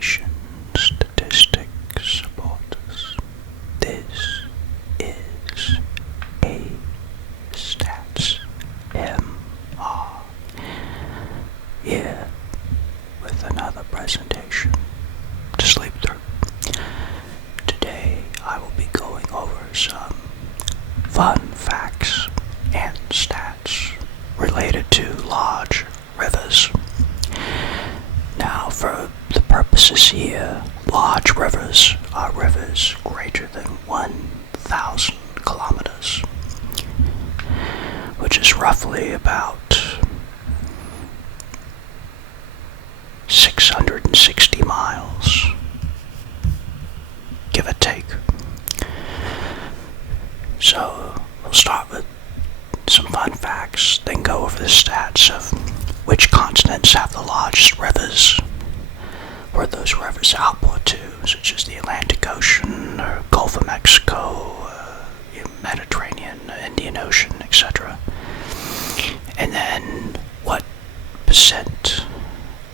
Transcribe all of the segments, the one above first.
Nation statistics reporters. This is a Stats MR. Here with another presentation to sleep through. Today I will be going over some fun facts and stats related to large rivers. Now, for the purposes here, large rivers are rivers greater than 1,000 kilometers, which is roughly about 660 miles, give or take. So, we'll start with some fun facts, then go over the stats of which continents have the largest rivers, where those rivers output to, such as the Atlantic Ocean, or Gulf of Mexico, Mediterranean, Indian Ocean, etc. And then what percent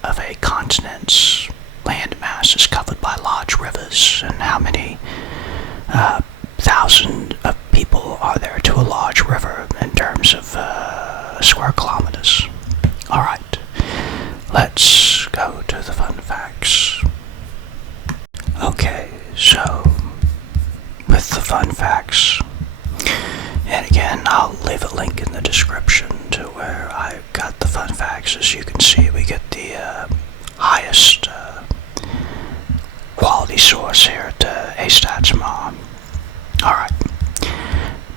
of a continent's landmass is covered by large rivers, and how many thousand of people are there to a large river in terms of square kilometers. Alright, let's go to the fun facts. Okay, so with the fun facts, and again, I'll leave a link in the description to where I got the fun facts. As you can see, we get the highest quality source here at A-Stats.com. Alright,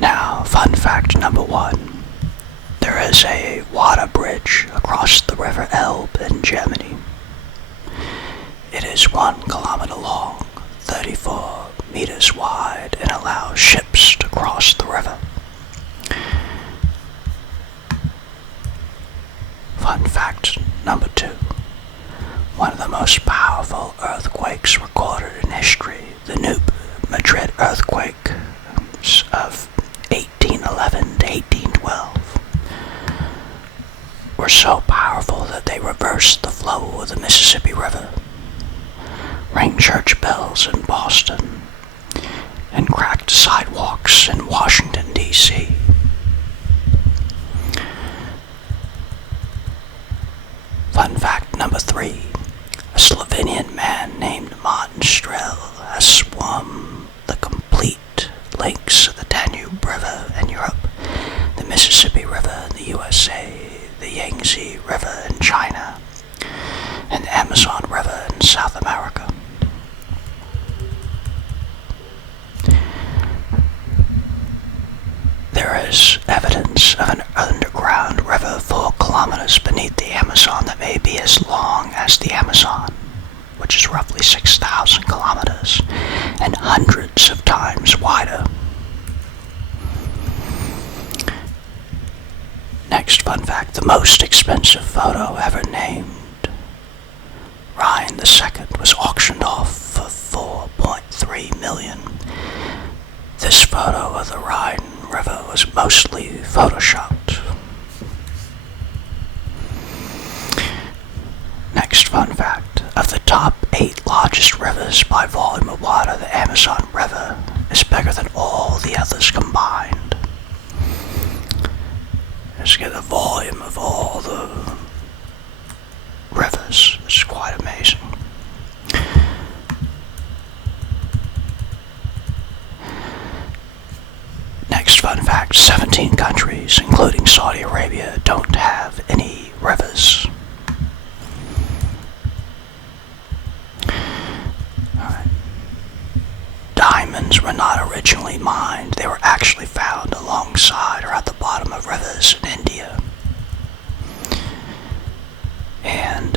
now fun fact number 1. There is a water bridge across the River Elbe in Germany. It is 1 kilometer long, 34 meters wide, and allows ships to cross the river. Fun fact number 2. One of the most powerful earthquakes recorded in history, the New Madrid earthquake of 1811 to 1812, were so powerful that they reversed the flow of the Mississippi River, rang church bells in Boston, and cracked sidewalks in Washington, D.C. Fun fact number 3. A Slovenian man named Martin Strel has swum the complete lengths of the Danube River in Europe, the Mississippi River in the USA, the Yangtze River in China, and the Amazon River in South America. There is evidence of an underground river 4 kilometers beneath the Amazon that may be as long as the Amazon, which is roughly 6,000 kilometers, and hundreds of times wider. Next fun fact, the most expensive photo ever named Rhine II was auctioned off for $4.3 million. This photo of the Rhine River was mostly photoshopped. Next fun fact, of the top 8 largest rivers by volume of water, the Amazon River is bigger than all the others combined. Let's get the volume of all the rivers. It's quite amazing. Next fun fact, 17 countries, including Saudi Arabia, don't have any rivers. Alright. Diamonds were not originally mined. They were actually found alongside or at the bottom of rivers in India. And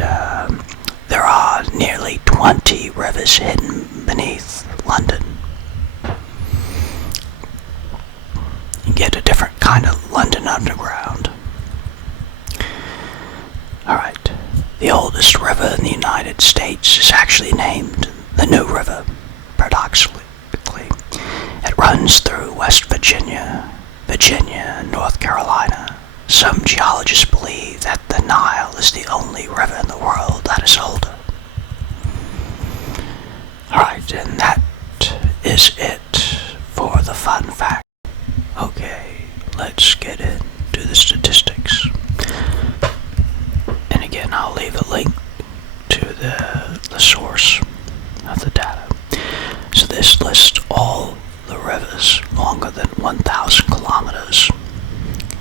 there are nearly 20 rivers hidden beneath London. You get a different kind of London Underground. Alright, the oldest river in the United States is actually named the New River, paradoxically. It runs through West Virginia, and North Carolina. Some geologists believe that the Nile is the only river in the world that is older. leave a link to the source of the data. So this lists all the rivers longer than 1,000 kilometers,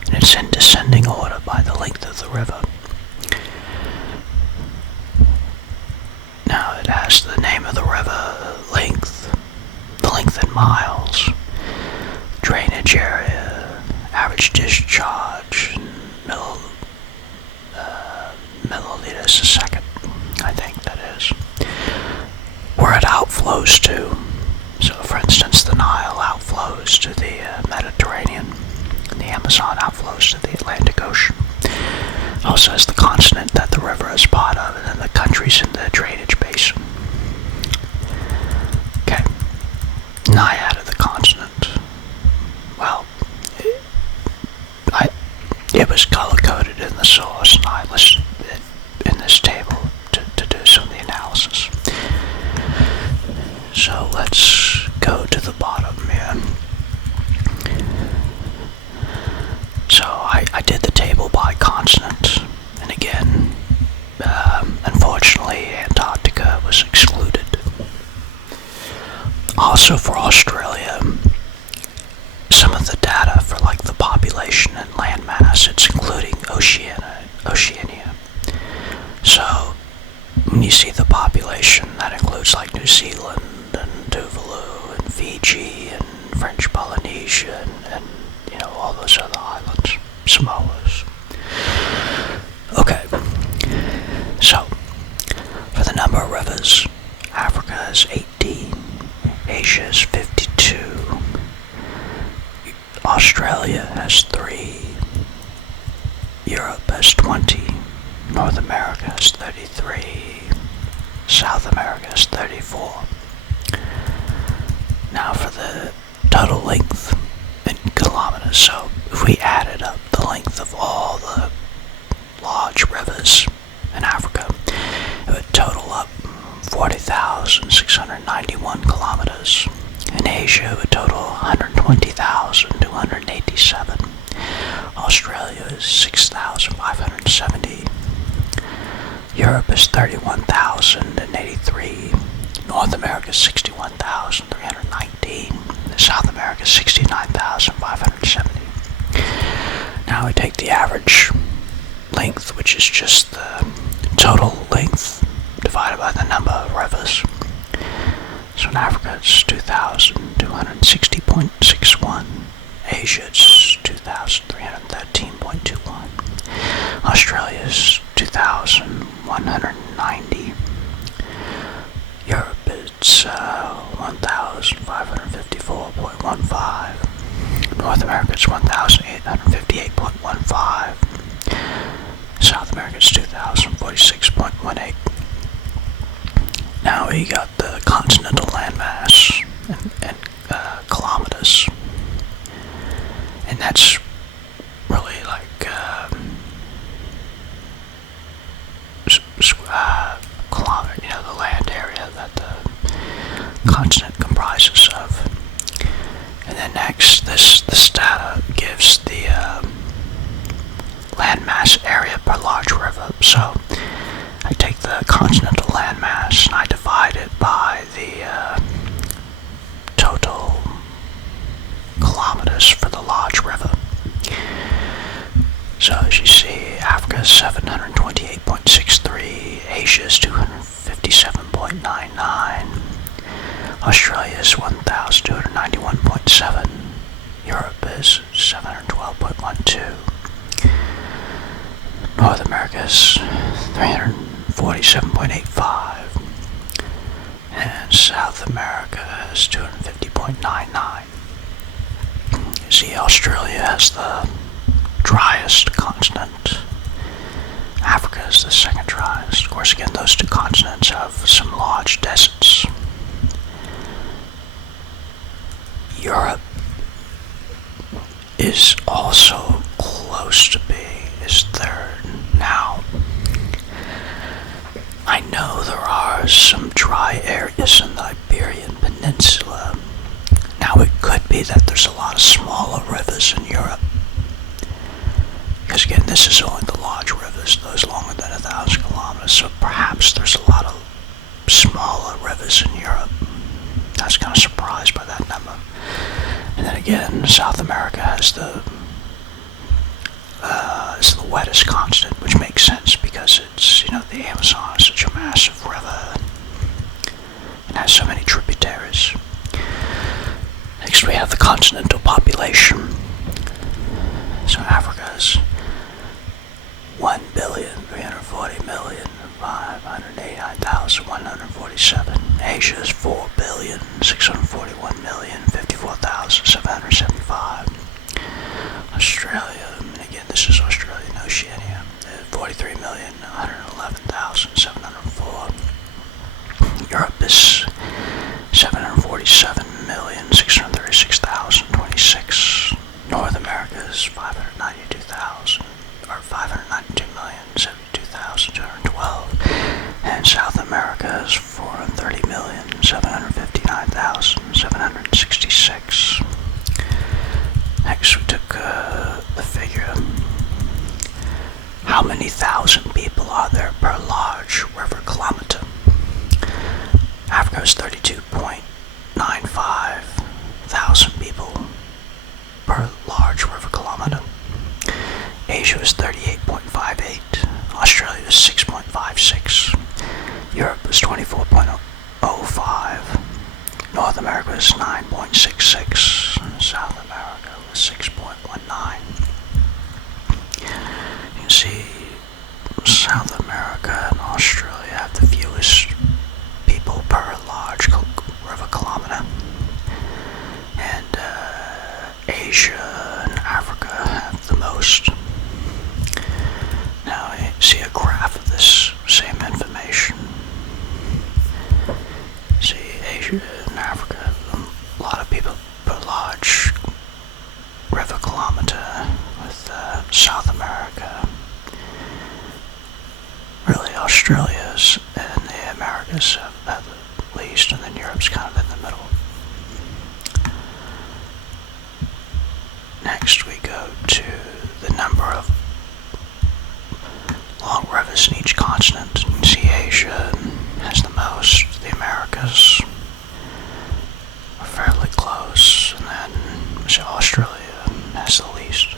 and it's in descending order by the length of the river. Now it has the name of the river, the length in miles, drainage area, average discharge, milliliters a second, I think that is, where it outflows to. So for instance, the Nile outflows to the Mediterranean, and the Amazon outflows to the Atlantic Ocean. It also has the continent that the river is part of, and then the countries in the drainage basin. Okay, Naiad of the continent. Well, it was color-coded in the source, and I listed it in this table to do some of the analysis. So let's go to the bottom here. So I did the table by continent, and again, unfortunately, Antarctica was excluded. Also for Australia, some of the data for like the population and landmass, it's including Oceania. So when you see the population, that includes like New Zealand and Tuvalu and Fiji and French Polynesia and all those other islands, Samoas. Okay, so for the number of rivers, Africa is 18, Asia is 52, Australia has 3, Europe has 20, North America has 33, South America has 34. Now for the total length in kilometers, so if we added up the length of all the large rivers in Africa, it would total up 40,691 kilometers. In Asia, it would total 120,287. Australia is 6,570. Europe is 31,083. North America is 61,319. South America is 69,570. Now we take the average length, which is just the total length divided by the number of rivers. So in Africa it's 2,260.61. Asia it's 2,313.21. Australia is 2,190. Europe it's 1,554.15. North America it's 1,858.15. South America is 2,046.18. Now we got the continental landmass and kilometers, and that's really like kilometer, the land area that the continent comprises of. And then next, this data gives the landmass area per large river. So I take the continental landmass and I divide it by the total kilometers for the large river. So as you see, Africa is 728.63, Asia is 257.99, Australia is 1,291.7, Europe is 712.12, North America is 347.85, and South America is 250.99. You see, Australia has the driest continent. Africa is the second driest. Of course, again, those two continents have some large deserts. Europe is also close to being is third. Now, I know there are some dry areas in the Iberian Peninsula. Now, it could be that there's a lot of smaller rivers in Europe. Because again, this is only the large rivers. rivers, those longer than 1,000 kilometers. So perhaps there's a lot of smaller rivers in Europe. I was kind of surprised by that number. And then again, South America has is the wettest continent, which makes sense because it's, the Amazon is such a massive river and has so many tributaries. Next we have the continental population. So Africa's 1,340,589,147. Asia is 4,641,054,775. Australia, and again this is Australia and Oceania, 43,111,704. Europe is 747,636,026. North America is 592,072,212, and South America is 430,759,766. Next, we took the figure: how many thousand people are there per large river kilometer? Africa is 32.95 thousand people per large river kilometer. Asia is 38.58. Australia is 6.56. Europe is 24.05. North America is 9.66. South America was 6.19. You can see South America and Australia have the fewest people per large river kilometer, and Asia and Africa have the most. Now you see a graph of this same information. See, Asia and Africa have a lot of people per large river kilometer, with South America, really Australia's and the Americas have the least, and then Europe's kind of in the middle. Next we go to the number of long rivers in each continent. You can see Asia has the most, the Americas are fairly close, and then Australia has the least.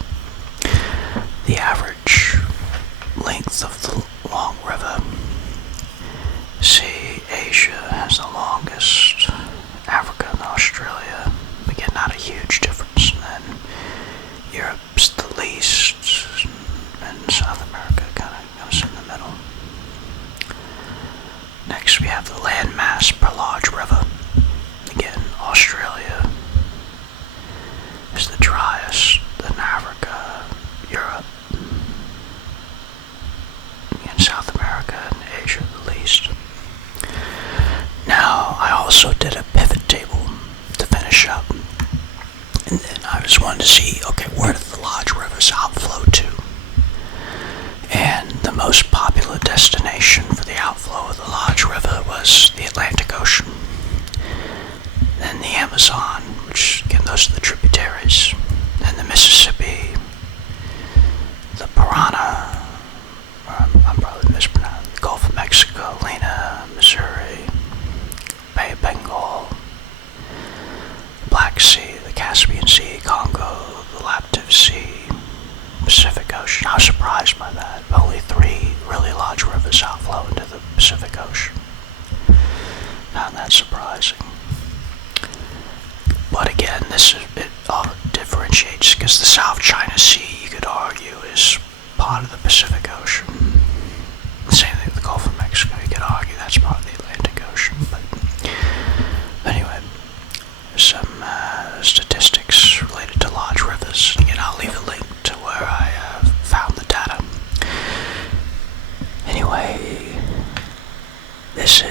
The average length of the long river, see Asia has the longest, Africa and Australia, again not a huge difference, and then Europe's the least, and South America kind of goes in the middle. Next we have the land mass per large river. Again, Australia is the driest, then Africa, Europe, and South America and Asia the least. Now, I also did a pivot table to finish up, and then I just wanted to see, okay, where did the large rivers outflow to? And the most popular destination for the outflow of the large river was the Atlantic Ocean. Then the Amazon, which, again, those are the tributaries. Then the Mississippi, the Parana, I'm probably mispronouncing, the Gulf of Mexico, Lena, Missouri, Bay of Bengal, Black Sea, the Caspian Sea, Congo, the Laptev Sea, Pacific Ocean. I was surprised by that. Only 3 really large rivers outflow into the Pacific Ocean. Found that surprising. But again, it all differentiates, because the South China Sea, you could argue, is part of the Pacific Ocean. Same thing with the Gulf of Mexico, you could argue that's part of the Atlantic Ocean. But anyway, there's some statistics related to large rivers. Again, I'll leave a link to where I found the data. Anyway, this